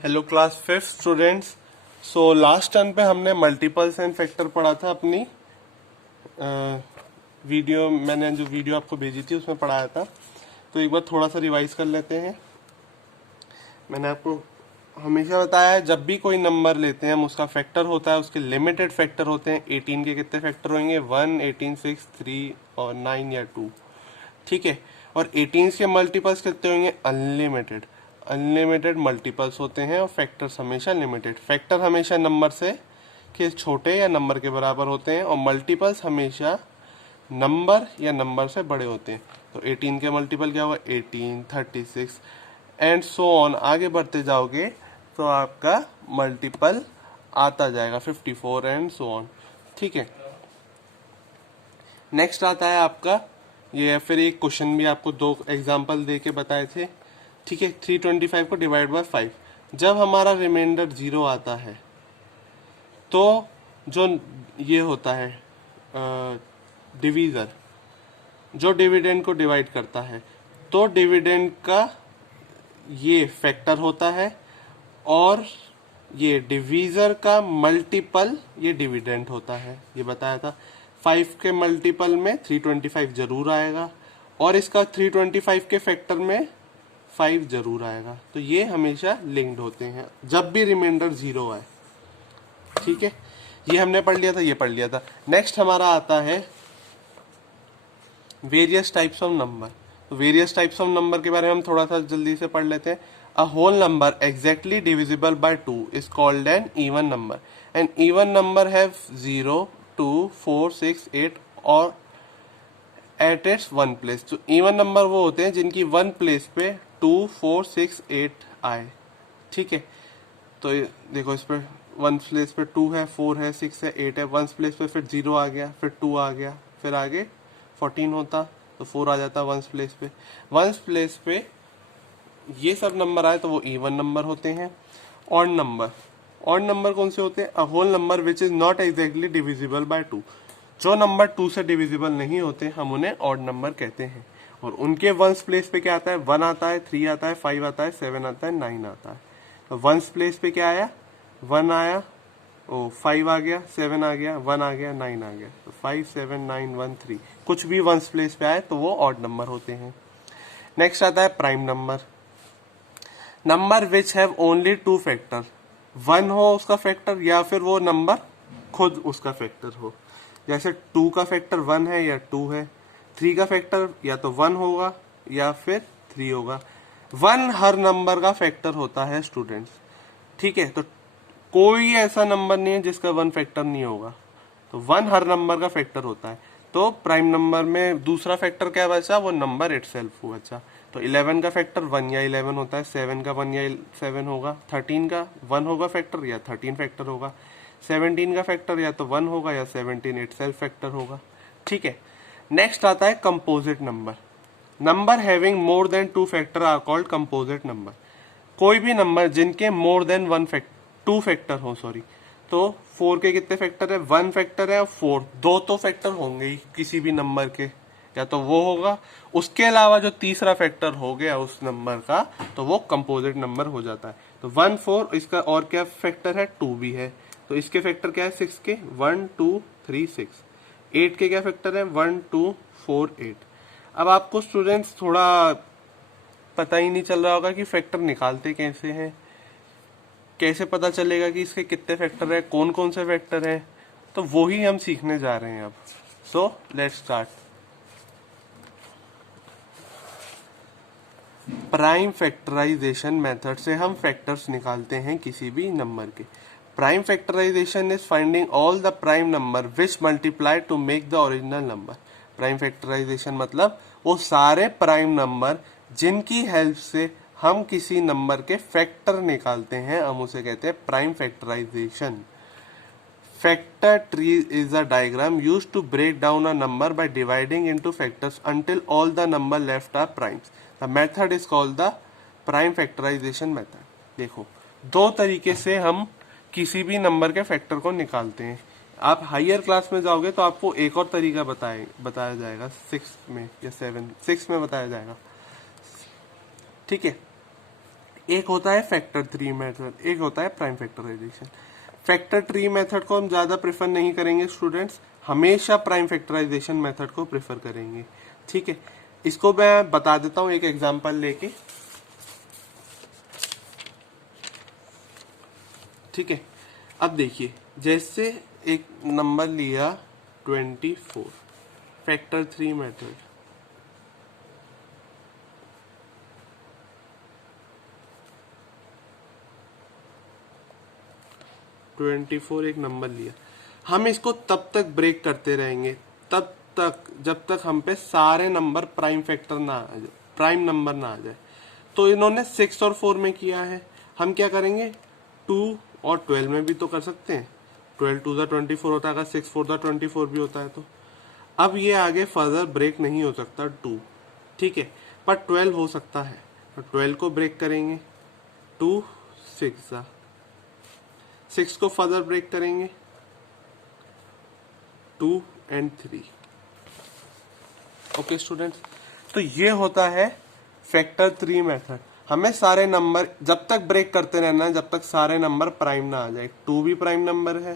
Hello class fifth students. So last term पे हमने multiples and factor पढ़ा था। अपनी वीडियो मैंने जो वीडियो आपको भेजी थी उसमें पढ़ाया था, तो एक बार थोड़ा सा रिवाइज कर लेते हैं। मैंने आपको हमेशा बताया है जब भी कोई नंबर लेते हैं हम उसका फैक्टर होता है, उसके लिमिटेड फैक्टर होते हैं। 18 के कितने फैक्टर होंगे? 1, 18, 6, 3 और 9 या 2। ठीक है। और 18 के मल्टीपल्स कितने होंगे? अनलिमिटेड। अनलिमिटेड मल्टीपल्स होते हैं और फैक्टर्स हमेशा लिमिटेड। फैक्टर हमेशा नंबर से के छोटे या नंबर के बराबर होते हैं और मल्टीपल्स हमेशा नंबर या नंबर से बड़े होते हैं। तो 18 के मल्टीपल क्या होगा? 18, 36 एंड सो ऑन। आगे बढ़ते जाओगे तो आपका मल्टीपल आता जाएगा 54 एंड सो ऑन। ठीक है। नेक्स्ट आता है आपका ये, फिर एक क्वेश्चन भी आपको दो एग्जांपल दे के बताए थे। ठीक है। 325 को डिवाइड बाय 5, जब हमारा रिमाइंडर 0 आता है तो जो ये होता है डिवीजर, जो डिविडेंड को डिवाइड करता है, तो डिविडेंड का ये फैक्टर होता है और ये डिवीजर का मल्टीपल ये डिविडेंड होता है। ये बताया था। 5 के मल्टीपल में 325 जरूर आएगा और इसका 325 के फैक्टर में 5 जरूर आएगा। तो ये हमेशा लिंक्ड होते हैं जब भी रिमाइंडर 0 आए। ठीक है। ये हमने पढ़ लिया था, ये पढ़ लिया था। नेक्स्ट हमारा आता है वेरियस टाइप्स ऑफ नंबर। तो वेरियस टाइप्स ऑफ नंबर के बारे में हम थोड़ा सा जल्दी से पढ़ लेते हैं। A whole number exactly divisible by 2 is called an even number. An even number have 0, 2, 4, 6, 8 और एट इट्स वन प्लेस। तो इवन नंबर वो होते हैं जिनकी वन प्लेस पे 2, 4, 6, 8 आए। ठीक है। तो देखो इस पे वन प्लेस पे 2 है, 4 है, 6 है, 8 है। वन प्लेस पे फिर 0 आ गया, फिर 2 आ गया, फिर आगे 14 होता तो 4 आ जाता वन प्लेस पे। वन प्लेस पे ये सब नंबर आए तो वो इवन नंबर होते हैं। ऑड नंबर, ऑड नंबर कौन से होते हैं? A whole number which is not exactly divisible by 2। जो नंबर 2 से डिविजिबल नहीं होते हम उन्हें ऑड नंबर कहते हैं। और उनके वंस प्लेस पे क्या आता है? 1 आता है, 3 आता है, 5 आता है, 7 आता है, 9 आता है। तो वंस प्लेस पे क्या आया? 1 आया, 5 आ गया, 7 आ गया, 1 आ गया, 9 आ गया। तो 5, 7, 9, 1, 3 कुछ भी वंस प्लेस पे आए तो वो ऑड नंबर होते हैं। नेक्स्ट आता है prime number. Number which have only 2 factor. 1 हो उसका फैक्टर या फिर वो नंबर खुद उसका फैक्टर हो। जैसे 2 का फैक्टर 1 है या 2 है। 3 का फैक्टर या तो 1 होगा या फिर 3 होगा। 1 हर नंबर का फैक्टर होता है स्टूडेंट्स। ठीक है। तो कोई ऐसा नंबर नहीं है जिसका 1 फैक्टर नहीं होगा। तो 1 हर नंबर का फैक्टर होता है। तो प्राइम नंबर में दूसरा फैक्टर क्या बचा? वो नंबर इटसेल्फ हुआ। अच्छा, तो 11 का फैक्टर 1 या 11 होता है। 7 का 1 या 7 होगा। 13 का 1 होगा फैक्टर या 13 फैक्टर होगा। 17 का फैक्टर या तो 1 होगा या 17 इटसेल्फ फैक्टर होगा। ठीक है। नेक्स्ट आता है composite number. Number having more than 2 factor are called composite number. कोई भी नंबर जिनके मोर देन 2 फैक्टर हो, सॉरी। तो 4 के कितने फैक्टर है? 1 फैक्टर है और 4, दो तो फैक्टर होंगे ही किसी भी नंबर के, या तो वो होगा, उसके अलावा जो तीसरा फैक्टर हो गया उस नंबर का तो वो कंपोजिट नंबर हो जाता है। तो 1, 4, इसका और क्या फैक्टर है? 2 भी है। तो इसके फैक्टर क्या है? 6 के 1, 2, 3, 6। 8 के क्या फैक्टर है? 1, 2, 4, 8। अब आपको स्टूडेंट्स थोड़ा पता ही नहीं चल रहा होगा कि फैक्टर निकालते कैसे हैं, कैसे पता चलेगा कि इसके कितने फैक्टर है, कौन कौन से फैक्टर है। तो वो ही हम सीखने जा रहे हैं अब। So let's start. Prime factorisation method से हम फैक्टर्स निकालते हैं किसी भी नंबर के। Prime factorisation is finding all the prime number which multiply to make the original number. Prime factorisation मतलब वो सारे प्राइम नंबर जिनकी हेल्प से हम किसी नंबर के फैक्टर निकालते हैं, हम उसे कहते हैं prime factorisation. Factor tree is a diagram used to break down a number by dividing into factors until all the number left are primes. The method is called the prime factorization method. देखो, दो तरीके से हम किसी भी number के factor को निकालते हैं। आप हायर क्लास में जाओगे तो आपको एक और तरीका बताया जाएगा 6 में या 6 में बताया जाएगा। ठीक है। एक होता है फैक्टर ट्री मेथड, एक होता है prime factorisation. Factor tree method को हम ज्यादा प्रेफर नहीं करेंगे स्टूडेंट्स, हमेशा प्राइम फैक्टराइजेशन मेथड को प्रेफर करेंगे। ठीक है, इसको मैं बता देता हूं एक एग्जांपल लेके। ठीक है, अब देखिए, जैसे एक नंबर लिया 24, फैक्टर थ्री मेथड, एक नंबर लिया, हम इसको तब तक ब्रेक करते रहेंगे, तब तक जब तक हम पे सारे नंबर प्राइम फैक्टर ना आ जाए, प्राइम नंबर ना आ जाए। तो इन्होंने 6 और 4 में किया है, हम क्या करेंगे 2 और 12 में भी तो कर सकते हैं। 12 2 24 होता है, अगर 6 4 24 भी होता है तो। अब ये आगे फर्दर ब्रेक नहीं हो सकता 2, ठीक है, पर 12 हो सकता है, तो 12 को ब्रेक करेंगे, 2 6 6 को फर्दर ब्रेक करेंगे, 2 and 3। ओके स्टूडेंट्स, तो ये होता है फैक्टर थ्री मेथड। हमें सारे नंबर जब तक ब्रेक करते रहना है जब तक सारे नंबर प्राइम ना आ जाए। 2 भी प्राइम नंबर है,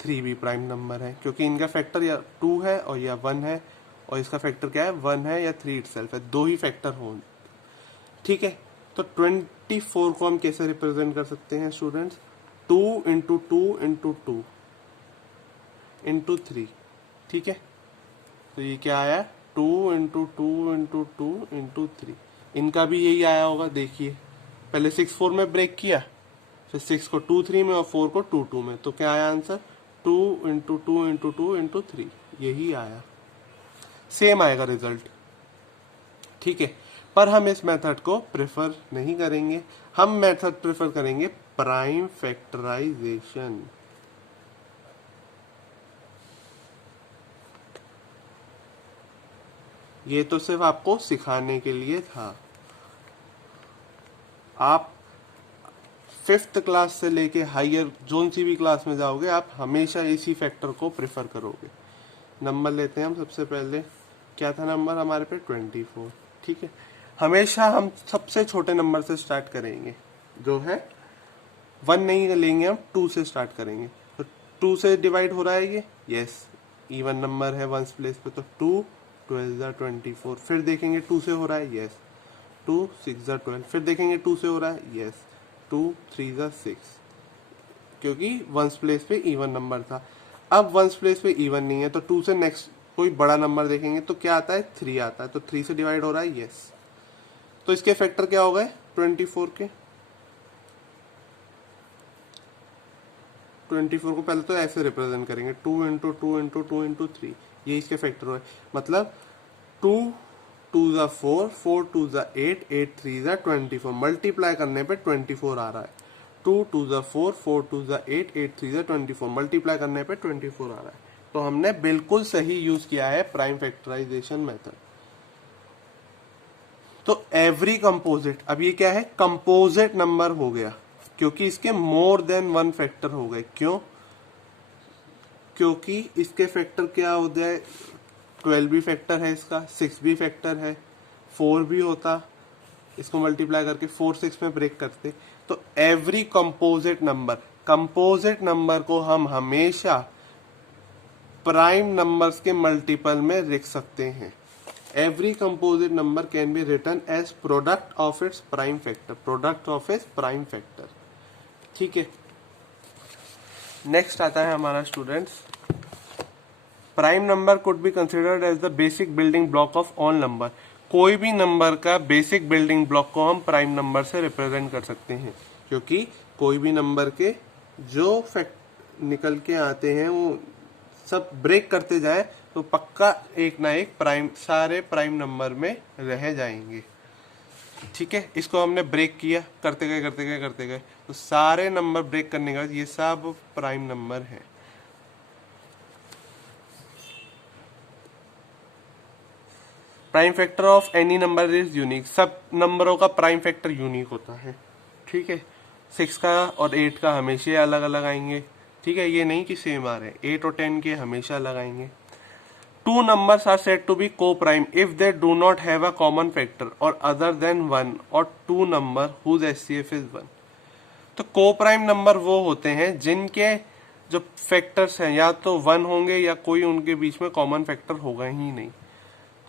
3 भी प्राइम नंबर है, क्योंकि इनका फैक्टर या 2 है और या 1 है, और इसका फैक्टर क्या है 1 है या 3 इटसेल्फ है, 2 ही फैक्टर हो। ठीक है, तो 24 को हम कैसे रिप्रेजेंट कर सकते हैं स्टूडेंट्स, 2 इंटू 2 इंटू 2 इंटू 3। ठीक है, तो ये क्या आया 2 इंटू 2 इंटू 2 इंटू 3। इनका भी यही आया होगा, देखिए पहले 6 4 में ब्रेक किया, फिर 6 को 2 3 में और 4 को 2 2 में, तो क्या आया आंसर 2 इंटू 2 इंटू 2 इंटू 3, यही आया, सेम आएगा रिजल्ट। ठीक है, पर हम इस मेथड को प्रेफर नहीं करेंगे, हम मेथड प्रेफर करेंगे प्राइम फैक्टराइजेशन। ये तो सिर्फ आपको सिखाने के लिए था। आप 5th क्लास से लेके हायर जोन सी भी क्लास में जाओगे, आप हमेशा इसी फैक्टर को प्रेफर करोगे। नंबर लेते हैं हम सबसे पहले, क्या था नंबर हमारे पे 24। ठीक है, हमेशा हम सबसे छोटे नंबर से स्टार्ट करेंगे, जो है 1 नहीं लेंगे, हम 2 से स्टार्ट करेंगे। तो 2 से डिवाइड हो रहा है ये, यस, इवन नंबर है 1s प्लेस पे, तो 2 12 24। फिर देखेंगे 2 से हो रहा है, यस, 2 6 12। फिर देखेंगे 2 से हो रहा है, यस, 2 3 6, क्योंकि 1s प्लेस पे इवन नंबर था। अब 1s प्लेस पे इवन नहीं है, तो 2 से नेक्स्ट कोई बड़ा नंबर देखेंगे तो क्या आता है 3 आता है, तो 3 से डिवाइड हो रहा है, यस। तो इसके फैक्टर क्या हो गए 24 के। 24 को पहले तो ऐसे रिप्रेजेंट करेंगे, 2 इंटू 2 इंटू 2 इंटू 3, ये इसके फैक्टर हुए। मतलब 2 2 4, 4 2 8, 8 3 24, मल्टीप्लाई करने पे 24 आ रहा है। 2 2 4, 4 2 8, 8 3 24, मल्टीप्लाई करने पे 24 आ रहा है। तो हमने बिल्कुल सही यूज किया है प्राइम फैक्टराइजेशन मेथड। तो एवरी कंपोजिट, अब ये क्या है कंपोजिट नंबर हो गया, क्योंकि इसके मोर देन 1 फैक्टर हो गए। क्यों? क्योंकि इसके फैक्टर क्या हो जाए, 12 भी फैक्टर है इसका, 6 भी फैक्टर है, 4 भी होता, इसको मल्टीप्लाई करके 4 6 में ब्रेक करते। तो every composite number, composite number को हम हमेशा प्राइम नंबर्स के मल्टीपल में लिख सकते हैं। Every composite number can be written as product of its prime factor, product of its prime factor. ठीक है, नेक्स्ट आता है हमारा students, prime number could be considered as the basic building block of all number. कोई भी number का basic building block को हम प्राइम नंबर से रिप्रेजेंट कर सकते हैं, क्योंकि कोई भी नंबर के जो फैक्ट निकल के आते हैं वो सब ब्रेक करते जाए तो पक्का एक ना एक प्राइम, सारे प्राइम नंबर में रह जाएंगे। ठीक है, इसको हमने ब्रेक किया, करते गए करते गए करते गए, तो सारे नंबर ब्रेक करने के बाद ये सब प्राइम नंबर है। Prime factor of any number is unique, सब नंबरों का प्राइम फैक्टर यूनिक होता है। ठीक है, 6 का और 8 का हमेशा अलग अलग आएंगे। ठीक है, ये नहीं कि सेम आ रहे हैं, 8 और 10 के हमेशा अलग आएंगे। Two numbers are said to be co-prime if they do not have a common factor or other than one or two number whose HCF is one. तो को प्राइम नंबर वो होते हैं जिनके जो फैक्टर्स हैं या तो वन होंगे या कोई उनके बीच में कॉमन फैक्टर होगा ही नहीं.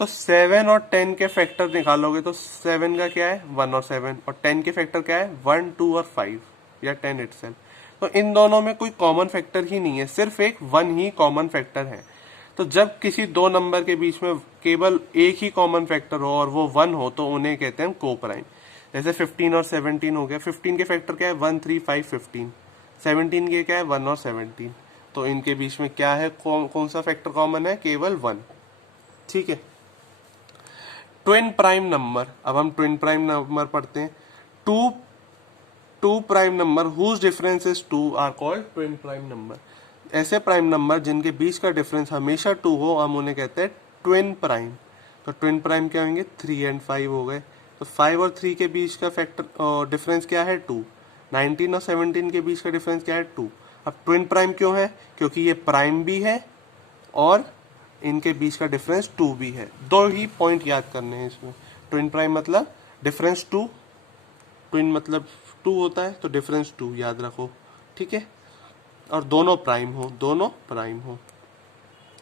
तो 7 और 10 के फैक्टर निकालोगे तो 7 का क्या है 1 और 7 और 10 के फैक्टर क्या है 1, 2 और 5 या 10 इटसेल्फ. तो इन दोनों में कोई कॉमन फैक्टर ही नहीं है, सिर्फ एक 1 ही कॉमन फैक्टर है. तो जब किसी दो नंबर के बीच में केवल एक ही कॉमन फैक्टर हो और वो 1 हो तो उन्हें कहते हैं को प्राइम. जैसे 15 और 17 हो गया. 15 के फैक्टर क्या है 1, 3, 5, 15. 17 के क्या है 1 और 17. तो इनके बीच में क्या है कौन सा फैक्टर कॉमन है केवल 1. ठीक है. Twin prime number. अब हम ट्विन प्राइम नंबर पढ़ते हैं. Two prime number whose difference is 2 are called twin prime number. ऐसे प्राइम नंबर जिनके बीच का डिफरेंस हमेशा 2 हो हम उन्हें कहते हैं ट्विन प्राइम. तो ट्विन प्राइम क्या होंगे 3 और 5 हो गए. तो 5 और 3 के बीच का फैक्टर डिफरेंस क्या है 2. 19 और 17 के बीच का डिफरेंस क्या है 2. अब ट्विन प्राइम क्यों है क्योंकि ये प्राइम भी है और इनके बीच का डिफरेंस 2 भी है. दो ही पॉइंट याद करने हैं इसमें. ट्विन प्राइम मतलब डिफरेंस 2, ट्विन मतलब 2 होता है तो डिफरेंस 2 याद रखो. ठीक है. और दोनों प्राइम हो.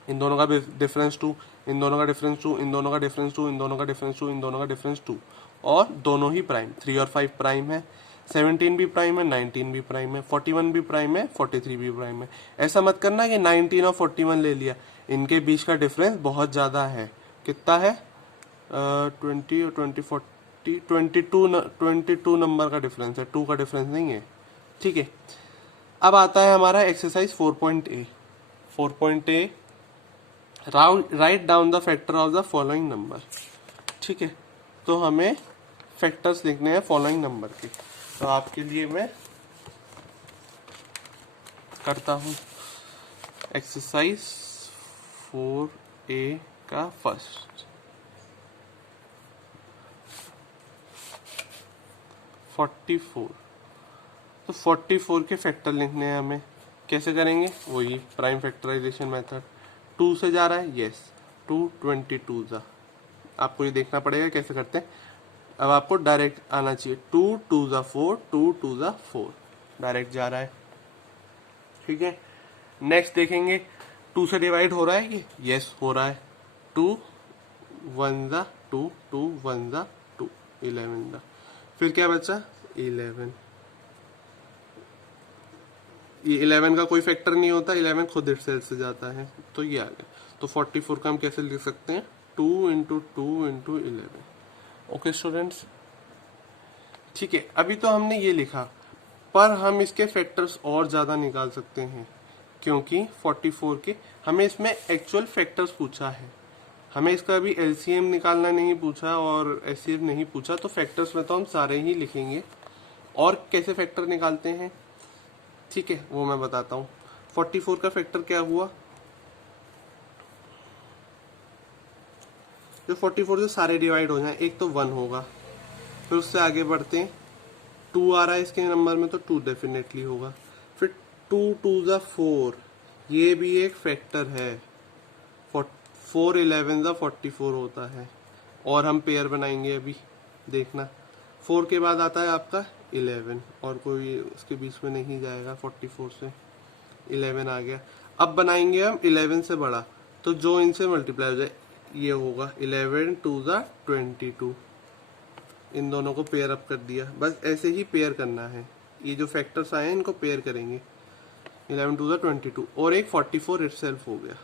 इन दोनों का डिफरेंस 2, इन दोनों का डिफरेंस 2, इन दोनों का डिफरेंस 2, इन दोनों का डिफरेंस 2, इन दोनों का डिफरेंस 2 और दोनों ही प्राइम. 3 और 5 प्राइम है. 17 भी प्राइम है, 19 भी प्राइम है, 41 भी प्राइम है, 43 भी प्राइम है. ऐसा मत करना कि 19 और 41 ले लिया. इनके बीच का डिफरेंस बहुत ज्यादा है. कितना है 20 और 20 40 22 नंबर का डिफरेंस है. 2 का डिफरेंस नहीं है. ठीक है. अब आता है हमारा exercise 4.A. Write down the factor of the following number. ठीक है. तो हमें फैक्टर्स लिखने हैं फॉलोइंग नंबर के. तो आपके लिए मैं करता हूं एक्सरसाइज 4A का फर्स्ट. 44. तो 44 के फैक्टर लिखने हैं हमें. कैसे करेंगे वही प्राइम फैक्टराइजेशन मेथड. 2 से जा रहा है यस 2 22 जा. आपको ये देखना पड़ेगा कैसे करते हैं. अब आपको डायरेक्ट आना चाहिए. 2 2 जा 4, 2 2 जा 4 डायरेक्ट जा रहा है. ठीक है. नेक्स्ट देखेंगे 2 से डिवाइड हो रहा है कि यस हो रहा है. 2 1 जा 2, 2 1 जा 2, 11 जा. फिर क्या बचा 11. ये 11 का कोई फैक्टर नहीं होता. 11 खुद इटसेल्फ से जाता है. तो ये आ गया. तो 44 का हम कैसे लिख सकते हैं 2 × 2 × 11. Okay students. ठीक है. अभी तो हमने ये लिखा पर हम इसके फैक्टर्स और ज्यादा निकाल सकते हैं क्योंकि 44 के हमें इसमें एक्चुअल फैक्टर्स पूछा है. हमें इसका अभी एलसीएम निकालना नहीं पूछा और एचसीएफ नहीं पूछा. तो फैक्टर्स में तो हम सारे ही लिखेंगे. और कैसे फैक्टर निकालते हैं ठीक है वो मैं बताता हूँ. 44 का फैक्टर क्या हुआ. जो 44 से सारे डिवाइड हो जाए एक तो 1 होगा. फिर उससे आगे बढ़ते हैं 2 आ रहा है इसके नंबर में तो 2 डेफिनेटली होगा. फिर 2 2 जा 4 ये भी एक फैक्टर है. 4 11 जा 44 होता है. और हम पेयर बनाएंगे अभी देखना. 4 के बाद आता है आपका 11 और कोई उसके बीच में नहीं जाएगा. 44 से 11 आ गया. अब बनाएंगे हम 11 से बड़ा तो जो इनसे मल्टीप्लाई हो जाए ये होगा 11 2 जा 22. इन दोनों को पेयर अप कर दिया. बस ऐसे ही पेयर करना है. ये जो फैक्टर्स आए हैं इनको पेयर करेंगे. 11 2 जा 22 और एक 44 इटसेल्फ हो गया.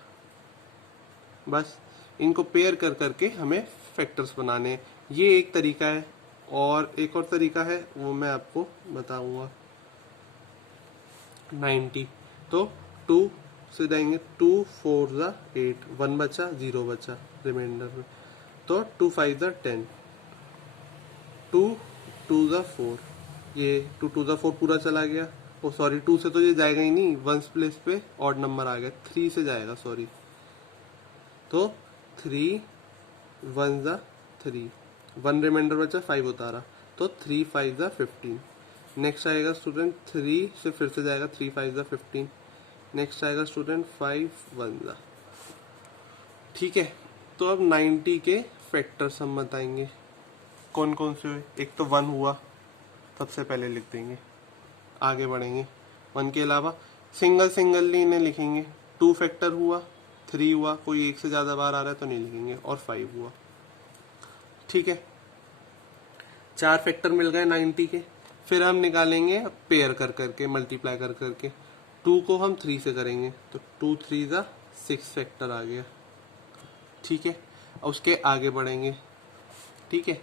बस इनको पेयर कर करके हमें फैक्टर्स बनाने. ये एक तरीका है. और एक और तरीका है वो मैं आपको बताऊंगा 90. तो 2 से जाएंगे 2 4 जा 8 1 बचा 0 बचा रिमाइंडर में. तो 2 5 जा 10 2 2 जा 4 ये 2 2 जा 4 पूरा चला गया. ओ सॉरी 2 से तो ये जाएगा ही नहीं. 1 प्लेस पे ऑड नंबर आ गया. 3 से जाएगा सॉरी. तो 3 1 जा 3 1 रिमाइंडर बचा 5 उतारा तो 3 5 जा 15. नेक्स्ट आएगा स्टूडेंट 3 से फिर से जाएगा 3 5 जा 15. नेक्स्ट आएगा स्टूडेंट 5 1 जा ठीक है, तो अब 90 के फैक्टर्स हम बताएंगे कौन कौन से हुए। एक तो 1 हुआ, सबसे पहले लिख देंगे, आगे बढ़ेंगे। 1 के अलावा सिंगल इन्हें लिखेंगे। 2 फैक्टर हुआ, 3 हुआ, कोई एक से ज़्यादा बार आ रहा है तो नहीं लिखेंगे, और 5 हुआ। ठीक है, 4 फैक्टर मिल गए 90 के। फिर हम निकालेंगे पेयर कर करके, मल्टीप्लाई कर करके। 2 को हम 3 से करेंगे तो 2 3 जा 6 फैक्टर आ गया। ठीक है, उसके आगे बढ़ेंगे। ठीक है,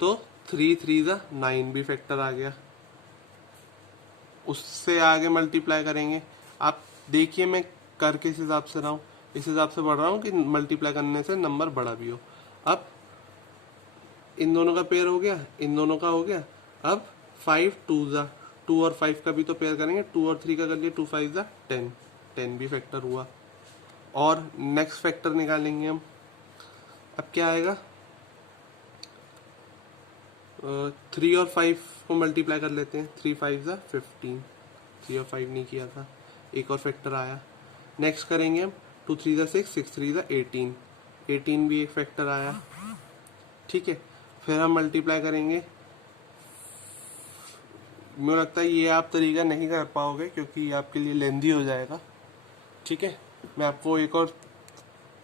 तो 3 3 जा 9 भी फैक्टर आ गया। उससे आगे मल्टीप्लाई करेंगे। आप देखिए मैं कर किस हिसाब से रहा हूँ, इस हिसाब से बढ़ रहा हूँ कि मल्टीप्लाई करने से नंबर बड़ा भी हो। अब इन दोनों का पेयर हो गया, इन दोनों का हो गया। अब 5 2 जा 2 और 5 का भी तो पेयर करेंगे। 2 और 3 का कर लिए, 2 5 जा 10, 10 भी फैक्टर हुआ। और नेक्स्ट फैक्टर निकालेंगे हम। अब क्या आएगा, 3 और 5 को मल्टीप्लाई कर लेते हैं। 3 5 जा 15, 3 और 5 नहीं किया था, एक और फैक्टर आया। नेक्स्ट करेंगे हम 2 3 जा 6, 6 3 जा 18, 18 भी एक फैक्टर आया। ठीक है, फिर हम मल्टीप्लाई करेंगे। मुझे लगता है ये आप तरीका नहीं कर पाओगे क्योंकि ये आपके लिए लेंदी हो जाएगा। ठीक है, मैं आपको एक और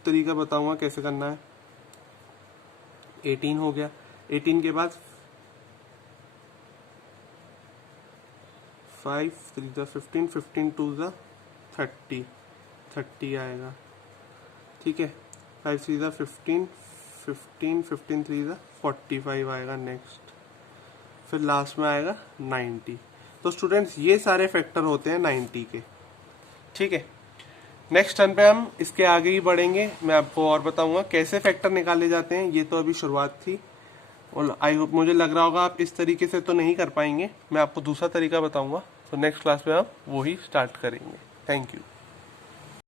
तरीका बताऊंगा कैसे करना है। 18 हो गया, 18 के बाद 5 3 जा 15, 15 2 जा 30, 30 आएगा। ठीक है, 5 3 जा 15, 15 15 3 जा 45 आएगा नेक्स्ट। फिर लास्ट में आएगा 90। तो स्टूडेंट्स ये सारे फैक्टर होते हैं 90 के। ठीक है, नेक्स्ट टर्न पे हम इसके आगे ही बढ़ेंगे। मैं आपको और बताऊंगा कैसे फैक्टर निकाले जाते हैं। ये तो अभी शुरुआत थी और आई होप मुझे लग रहा होगा आप इस तरीके से तो नहीं कर पाएंगे। मैं आपको दूसरा तरीका बताऊंगा, तो नेक्स्ट क्लास में हम वो ही स्टार्ट करेंगे। Thank you.